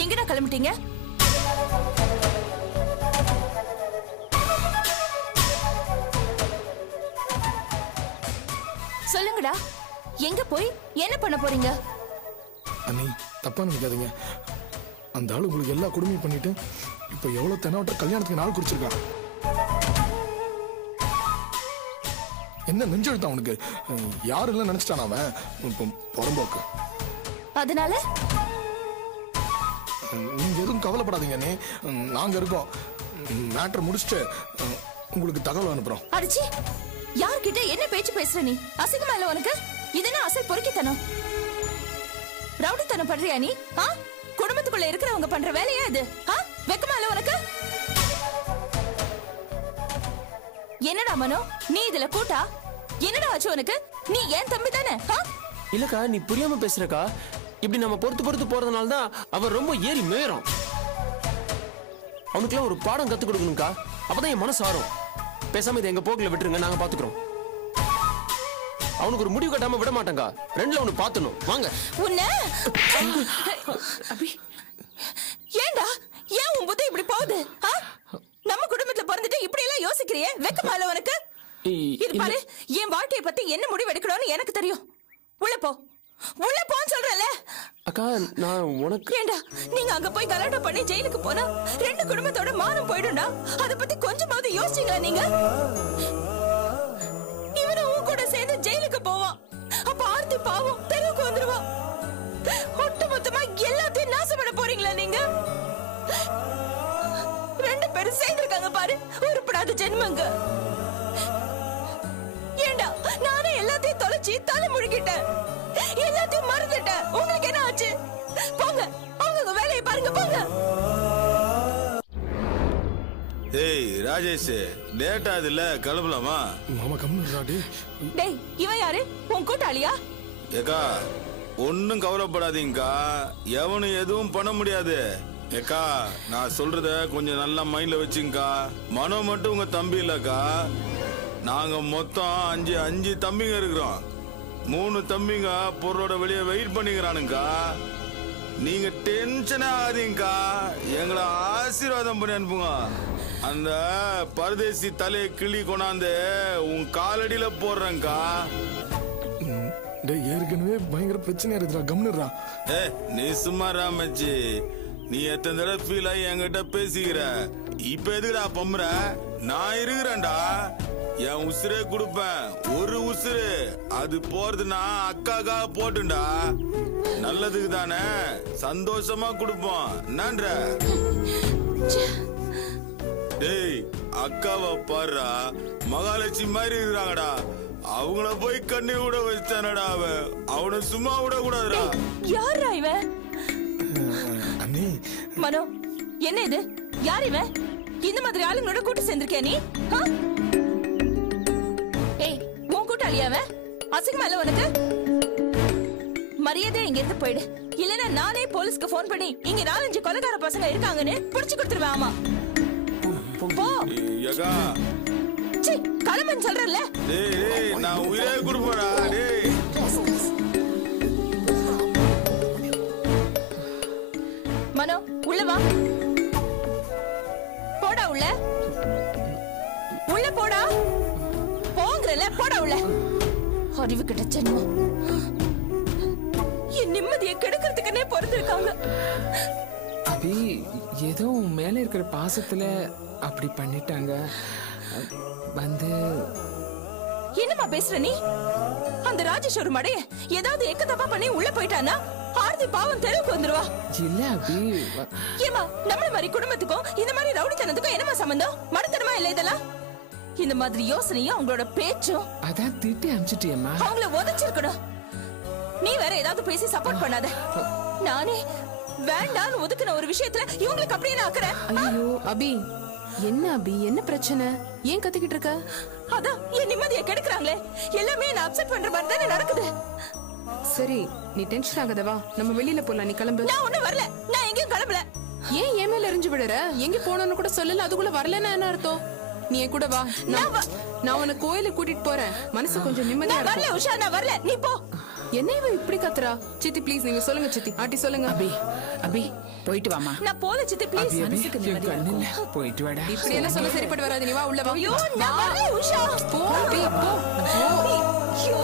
எங்கடா கிளம்பிட்டீங்க? சொல்லுங்கடா, எங்க போய் என்ன பண்ண போறீங்க? அண்ணி தப்பா நினைக்காதீங்க. அந்த ஆளு உங்களுக்கு எல்லா கொடுமையும் பண்ணிட்டு இப்ப எவ்வளவு தென்னாவட்ட கல்யாணத்துக்கு நாள் குறிச்சிருக்கா. என்ன நெஞ்செழுத்தான் அவனுக்கு? யாருன்னு நினைச்சிட்டான் அவன். இப்போ புறம்போக்கு. அதனால நீங்க எதுவும் கவலைப்படாதீங்க அண்ணே, நாங்க இருக்கோம். மேட்டர் முடிச்சுட்டு உங்களுக்கு தகவல் அனுப்புறோம். அடிச்சி, யார்கிட்ட என்ன பேச்சு பேசுற நீ? அசிங்கமா இல்ல உனக்கு? இதென்ன அசல் பொறுக்கித்தனம்? ரவுடித்தனம் பண்றியா நீ? குடும்பத்துக்குள்ள இருக்கிறவங்க பண்ற வேலையா இது? வெக்கமா இல்ல உனக்கு? என்னடா மனோ, நீ இதுல கூட்டா? என்னடா ஆச்சு உனக்கு? நீ ஏன் தம்பி தானே? இல்லக்கா, நீ புரியாம பேசுறக்கா. இப்படி நம்ம பொறுத்து போறதுனால தான் அவன் ரொம்ப ஏறி மேயறான். அவனுக்குலாம் ஒரு பாடம் கத்து கொடுக்கணும்க்கா. அப்பதான் என் மனசு ஆறும். பேசாம இதை எங்க போக்குல விட்டுருங்க, நாங்க பாத்துக்கிறோம். அவனுக்கு ஒரு முடிவு கட்டாம விட மாட்டாங்க. ரெண்டுல அவனு பாத்துணும். வாங்க. உன்ன ஏண்டா, ஏன் உன் புத்தி இப்படி போகுது? நம்ம குடும்பத்துல பிறந்துட்டு இப்படி எல்லாம் யோசிக்கிறியே, வெக்கமா இல்ல உனக்கு? இது பாரு, என் வாழ்க்கையை பத்தி என்ன முடிவு எடுக்கணும்னு எனக்கு தெரியும். உள்ள போ, உள்ள போன்னு சொல்றல. அக்கா, நான் உனக்கு ஏண்டா, நீங்க அங்க போய் கலாட்டா பண்ணி ஜெயிலுக்கு போனா ரெண்டு குடும்பத்தோட மானம் போயிடும்டா. அத பத்தி கொஞ்சமாவது யோசிச்சீங்களா நீங்க? இவனும் உன் கூட சேர்ந்து ஜெயிலுக்கு போவான். அப்ப ஆர்த்தி பாவம் தெருவுக்கு வந்துருவா. ஒட்டு மொத்தமா எல்லாத்தையும் நாசம் பண்ண போறீங்களா நீங்க? ரெண்டு பேரும் சேர்ந்திருக்காங்க பாரு, உருப்படாத ஜென்மங்க. ஏண்டா, நானே எல்லாத்தையும் தொலைச்சி தலை முழுகிட்டேன், எல்லாத்தையும் மறந்துட்டேன். உங்களுக்கு என்ன ஆச்சு? போங்க, அவங்க வேலையை பாருங்க, போங்க. ஏய் ராஜேஷ், லேட் ஆகுதுல்ல, கிளம்பலாமா? மாமா கம்முன்னு. டேய், இவன் யாரு? உன் கூட்டாளியா? ஏக்கா, ஒன்னும் கவலைப்படாதீங்கக்கா. எவனும் எதுவும் பண்ண முடியாது. ஏக்கா, நான் சொல்றத கொஞ்சம் நல்லா மைண்ட்ல வச்சுங்கக்கா. மனோ மட்டும் உங்க தம்பி இல்லக்கா. நாங்க மொத்தம் அஞ்சு தம்பிங்க இருக்கிறோம். 3 தம்பிங்க பொருளோட வெளியே வெயிட் பண்ணிக்கிறானுங்கக்கா. நீங்க டென்ஷனே ஆகாதீங்கக்கா. எங்களை ஆசீர்வாதம் பண்ணி அனுப்புங்க. அந்த பரதேசி தலையை கிளி கொண்டாந்து உன் காலடியில போடுறேங்கக்கா. ஏற்கனவே பயங்கர பிரச்சனையா இருக்குறா, கம்னுறா. நீ சும்மா ராமச்சி, நீ எத்தனை தடவை ஃபீல் ஆகி என்கிட்ட பேசிக்கிற. இப்ப எதுக்குடா பம்புற? நான் இருக்கிறேன்டா. என் உசுரே கொடுப்பேன். ஒரு உசுறு அது போறதுன்னா அக்காக்காக போட்டுண்டா. நல்லதுக்கு தானே, சந்தோஷமா கொடுப்போம். நன்ற. டேய், அக்காவை பாருடா, மகாலட்சுமி மாதிரி இருக்கிறாங்கடா. அவங்கள போய் கண்ணி விட வச்சானடா அவன். அவனை சும்மா விட கூடாதுடா. யாரா இவன்? அண்ணி, மனோ, என்ன இது? யார் இவன்? இந்த மாதிரி ஆளுங்களோட கூட்டு சேர்ந்திருக்கியா நீ? ஏய், உன் கூட்டாளியா அவன்? அசிங்கமா இல்ல உனக்கு? மரியாதை இங்க இருந்து போயிடு, இல்லன்னா நானே போலீஸ்க்கு போன் பண்ணி இங்க 4-5 கொலைகார பசங்க இருக்காங்கன்னு புடிச்சு கொடுத்துருவேன். ஆமா, போ. கிளம்புன்னு சொல்றேன்ல. டேய், நான் உயிரே கொடுப்பேன்டா. டேய், மனோ, உள்ள வா. போடா உள்ள. உள்ள போடா. போங்கறல, போடா உள்ள. அறிவு கிட்ட ஜென்மம். என் நிம்மதியை கெடுக்கிறதுக்குன்னே பிறந்திருக்காங்க. அபி, ஏதோ மேல இருக்கிற பாசத்துல அப்படி பண்ணிட்டாங்க. வந்து என்னமா பேசுற நீ? அந்த ராஜேஷ் ஒரு மடைய ஏதாவது எக்க தப்பா பண்ணி உள்ள போயிட்டானா ஆர்த்தி பாவம் தெருவுக்கு வந்துருவா. இல்ல அபி, ஏமா நம்மள மாதிரி குடும்பத்துக்கும் இந்த மாதிரி ரவுடித்தனத்துக்கும் என்னமா சம்பந்தம்? மடத்தனமா இல்ல இதெல்லாம்? இந்த மாதிரி யோசனையும் அவங்களோட பேச்சும் அதான் திட்டி அனுப்பிச்சிட்டியம்மா. அவங்கள உதச்சிருக்கணும். நீ வேற ஏதாவது பேசி சப்போர்ட் பண்ணாத. நானே வேண்டான்னு ஒதுக்குன ஒரு விஷயத்துல இவங்களுக்கு அப்படியே நான் ஆக்குறேன். ஐயோ அபி, என்ன அபி, என்ன பிரச்சனை? ஏன் கத்திக்கிட்டு இருக்க? அதான் என் நிம்மதியை கெடுக்குறாங்களே. எல்லாமே நான் அப்செட் பண்ற மாதிரி தானே நடக்குது. சரி, நீ டென்ஷன் ஆகாதவா, நம்ம வெளியில போலாம். நீ கிளம்பு. நான் ஒண்ணும் வரல, நான் எங்கேயும் கிளம்பல. ஏன் என் மேல எரிஞ்சு விடுற? எங்க போனோன்னு கூட சொல்லல, அதுக்குள்ள வரலன்னா என்ன அர்த்தம்? நீ என் கூட வா, நான் உன்னை கோயிலுக்கு கூட்டிட்டு போறேன். மனசு கொஞ்சம் நிம்மதியா வரல. இருக்கும். உஷா, நான் வரல, நீ போ. என்ன இவ இப்படி கத்துறா? சித்தி ப்ளீஸ், நீங்க சொல்லுங்க சித்தி. ஆட்டி சொல்லுங்க. அபி போயிட்டு வாமா. நான் போல சித்தி ப்ளீஸ். அபி என் கண்ணில் போயிட்டு வாடா. இப்படி எல்லாம் சொல்ல சரிப்பட்டு வராது. நீ வா உள்ள வா. ஐயோ நான் வரேன் உஷா. போ அபி போ. ஐயோ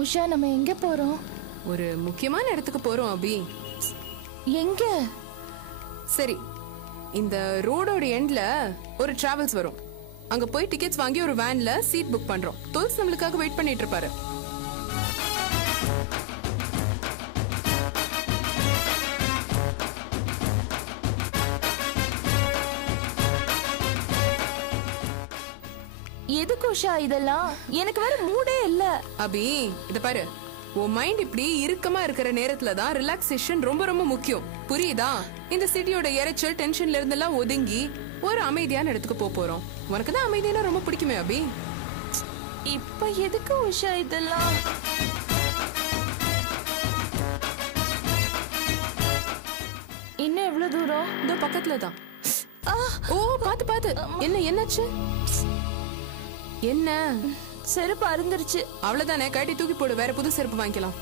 உஷா நம்ம எங்க போறோம்? ஒரு முக்கியமான இடத்துக்கு போறோம் அபி. எங்க? சரி, இந்த ரோடோட எண்ட்ல ஒரு டிராவல்ஸ் வரும். அங்க போய் டிக்கெட்ஸ் வாங்கி ஒரு வேன்ல சீட் புக் பண்றோம். தோல்ஸ் நம்மளுக்காக வெயிட் பண்ணிட்டு இருப்பாரு. எதுக்கு உஷா இதெல்லாம்? எனக்கு வேற மூடே இல்ல. அபி இத பாரு, உன் மைண்ட் இப்படி இறுக்கமா இருக்கிற நேரத்துல தான் ரிலாக்ஸேஷன் ரொம்ப ரொம்ப முக்கியம். புரியுதா? இந்த சிட்டியோட இரைச்சல் டென்ஷன்ல இருந்தெல்லாம் ஒதுங்கி ஒரு அமைதியான இடத்துக்கு போறோம். உனக்கு தான் அமைதியான ரொம்ப பிடிக்குமே அபி. இப்ப எதுக்கு உஷா இதெல்லாம்? இன்னும் எவ்வளவு தூரம்? இந்த பக்கத்துல தான். ஓ பாத்து பாத்து. என்னாச்சு? என்ன? செருப்பு அருந்துருச்சு. அவ்வளவுதானே, கட்டி தூக்கி போடு. வேற புது செருப்பு வாங்கிக்கலாம்.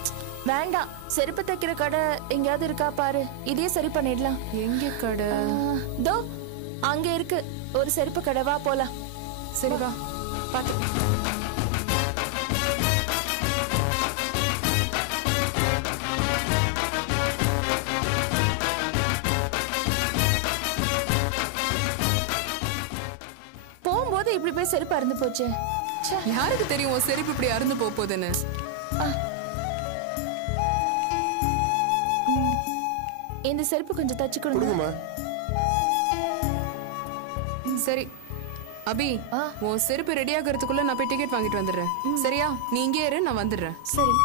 வேண்டாம், செருப்பு தைக்கிற கடை எங்கயாவது இருக்கா பாரு, இதையே சரி பண்ணிடலாம். எங்க கடை? தோ அங்க இருக்கு ஒரு செருப்பு கடை, வா போலாம். சரி வா பாத்து. போகும்போது இப்படி போய் செருப்பு அருந்து போச்சு. யாருக்கு தெரியும் உன் செருப்பு இப்படி அறுந்து போகுதுன்னு? இந்த செருப்பு கொஞ்சம் தச்சு கொடுங்க. சரி அபி, உன் செருப்பு ரெடி ஆகிறதுக்குள்ள நான் போய் டிக்கெட் வாங்கிட்டு வந்துடுறேன். சரியா? நீ இங்கே இரு, நான் வந்துடுறேன். சரி.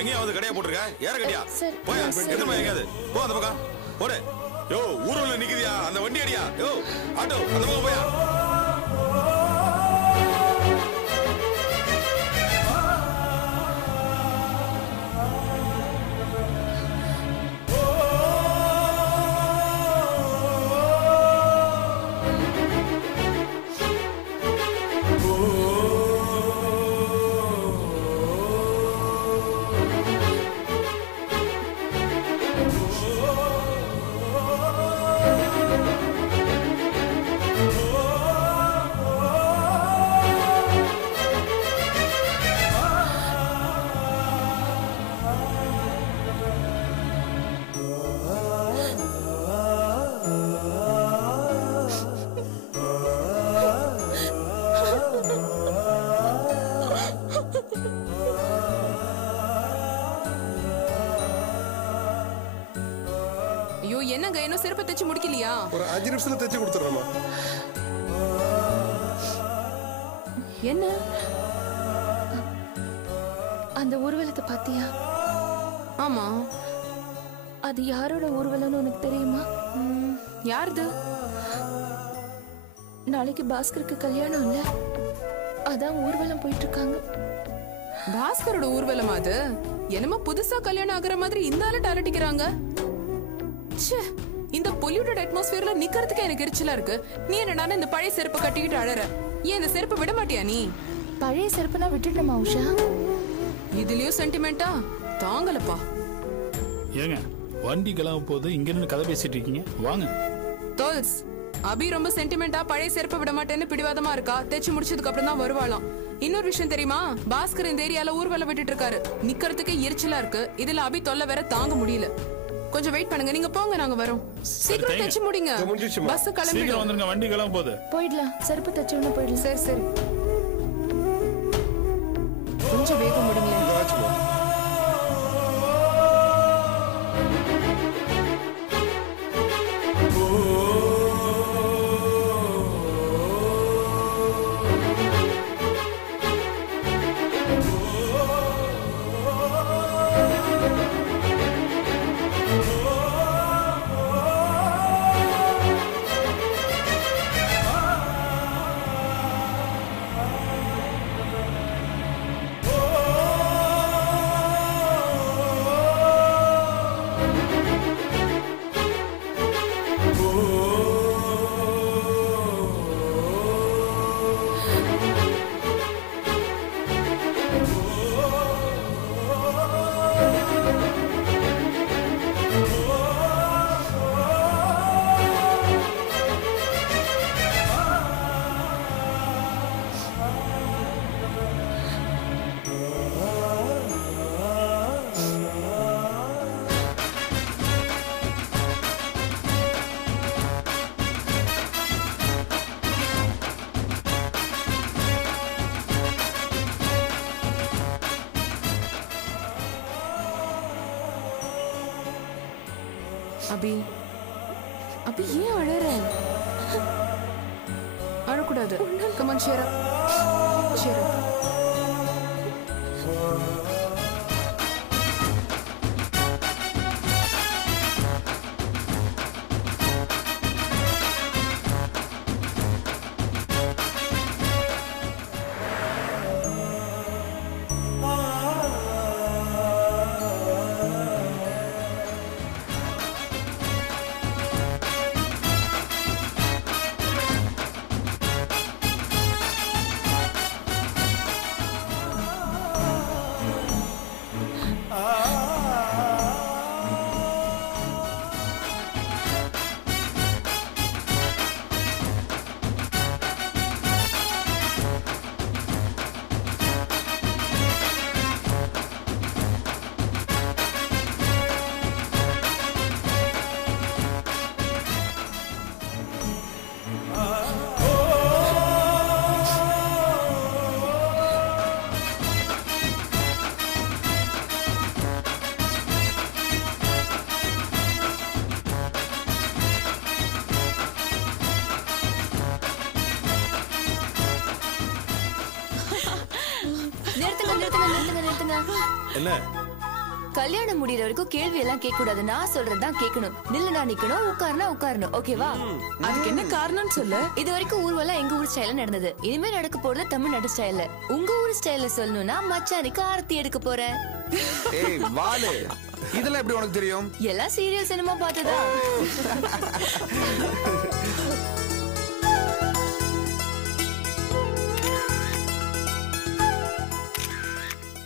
எங்கேயாவது கடையா போட்டுருக்க? ஏற கட்டியா? போயா, எதுமா எங்கேயாவது போ, அந்த பக்கம் போடு. யோ, ஊருல நிக்குதியா அந்த வண்டி அடியா? யோ ஆட்டோ, அந்த பக்கம் போயா. என்னங்க இன்னும் செருப்பு தைச்சு முடிக்கலையா? ஒரு 5 நிமிஷத்துல தைச்சு கொடுத்துறேம்மா. என்ன அந்த ஊர்வலத்தை பாத்தியா? ஆமா, அது யாரோட ஊர்வலம்னு உனக்கு தெரியுமா? யாருது? நாளைக்கு பாஸ்கருக்கு கல்யாணம் இல்ல, அதான் ஊர்வலம் போயிட்டு இருக்காங்க. பாஸ்கரோட ஊர்வலமா அது? என்னமோ புதுசா கல்யாணம் ஆகுற மாதிரி இந்த ஆளு டாலடிக்கிறாங்க. ச்சே, இந்த பொல்யூட்டட் அட்மாஸ்பியர்ல நிக்கிறதுக்கு எனக்கு எரிச்சலா இருக்கு. நீ என்னடா இந்த பழைய செருப்பு கட்டிக்கிட்டு அழற? ஏன் இந்த செருப்பு விட மாட்டியா நீ? பழைய செருப்புனா விட்டுட்டோமா உஷா? இதுலயும் சென்டிமெண்டா தாங்கலப்பா. ஏங்க வண்டி கிளம்ப போது இங்க இருந்து கதை பேசிட்டு இருக்கீங்க, வாங்க. தோல்ஸ், அபி ரொம்ப சென்டிமெண்டா பழைய செருப்பை விட மாட்டேன்னு பிடிவாதமா இருக்கா. தேய்ச்சி முடிச்சதுக்கு அப்புறம் தான் வருவாளாம். இன்னொரு விஷயம் தெரியுமா? பாஸ்கர் இந்த ஏரியால ஊர்வலம் விட்டுட்டு இருக்காரு. நிக்கிறதுக்கே எரிச்சலா இருக்கு. இதுல அபி தொல்லை வேற தாங்க முடியல. கொஞ்சம் வெயிட் பண்ணுங்க, நீங்க போங்க, நாங்க வரோம். சீக்கிரம் தைச்சு முடிங்க, முடிஞ்சிருச்சுமா. பஸ் சீக்கிரம் கிளம்பிடும். வந்துருங்க, வண்டி கிளம்ப போகுது. போயிடலாம், செருப்பு தச்சவன போயிடலாம். சரி சரி, கொஞ்சம் வேகம் முடிங்களேன். ஆச்சுமா. அபி, அபி ஏன் அழற? அழக்கூடாது. Come on, cheer up. Cheer up. என்ன கல்யாணம் முடியற வரைக்கும் கேள்வி எல்லாம் கேட்க கூடாது. நான் சொல்றதுதான் கேட்கணும். நில்லுனா நிக்கணும், உட்காருனா உட்காரணும். ஓகேவா? அதுக்கு என்ன காரணம்னு சொல்லு. இது வரைக்கும் ஊர்வலம் எங்க ஊர் ஸ்டைல்ல நடந்தது. இனிமே நடக்க போறது தமிழ்நாடு ஸ்டைல்ல. உங்க ஊர் ஸ்டைல்ல சொல்லணும்னா மச்சானுக்கு ஆரத்தி எடுக்க போறேன். ஏய் வாலு, இதெல்லாம் எப்படி உனக்கு தெரியும்? எல்லாம் சீரியல் சினிமா பார்த்ததா?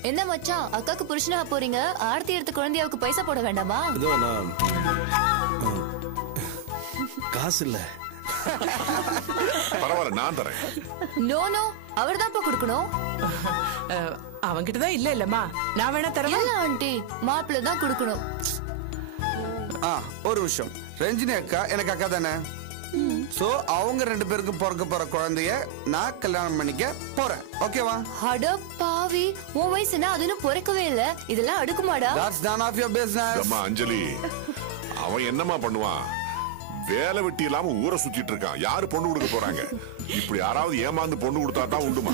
என்ன மச்சான், அக்காக்கு புருஷனா போறீங்க, ஆரத்தி எடுத்து குழந்தையாவுக்கு பைசா போட வேண்டாமா? இதோ நான் காசு இல்ல. பரவாயில்ல, நான் தரேன். நோ நோ, அவர்தான் கொடுக்கணும். அவங்கிட்ட தான் இல்ல இல்லம்மா, நான் வேணா தரேன். இல்ல ஆண்டி, மாப்பிள்ள தான் கொடுக்கணும். ஒரு விஷயம், ரஞ்சினி அக்கா எனக்கு அக்கா தானே. சோ அவங்க 2 பேருக்கு பிறக்க போற குழந்தைய நான் கல்யாணம் பண்ணிக்க போறேன். ஓகேவா? அட பாவி, உன் வயசுனா அது இன்னும் பிறக்கவே இல்ல. இதெல்லாம் அடுக்குமாடா? That's none of your business. அம்மா அஞ்சலி, அவன் என்னமா பண்ணுவான்? வேலை வெட்டி இல்லாம ஊரை சுத்திட்டு இருக்கான். யாரு பொண்ணு கொடுக்க போறாங்க? இப்படி யாராவது ஏமாந்து பொண்ணு கொடுத்தா தான் உண்டுமா?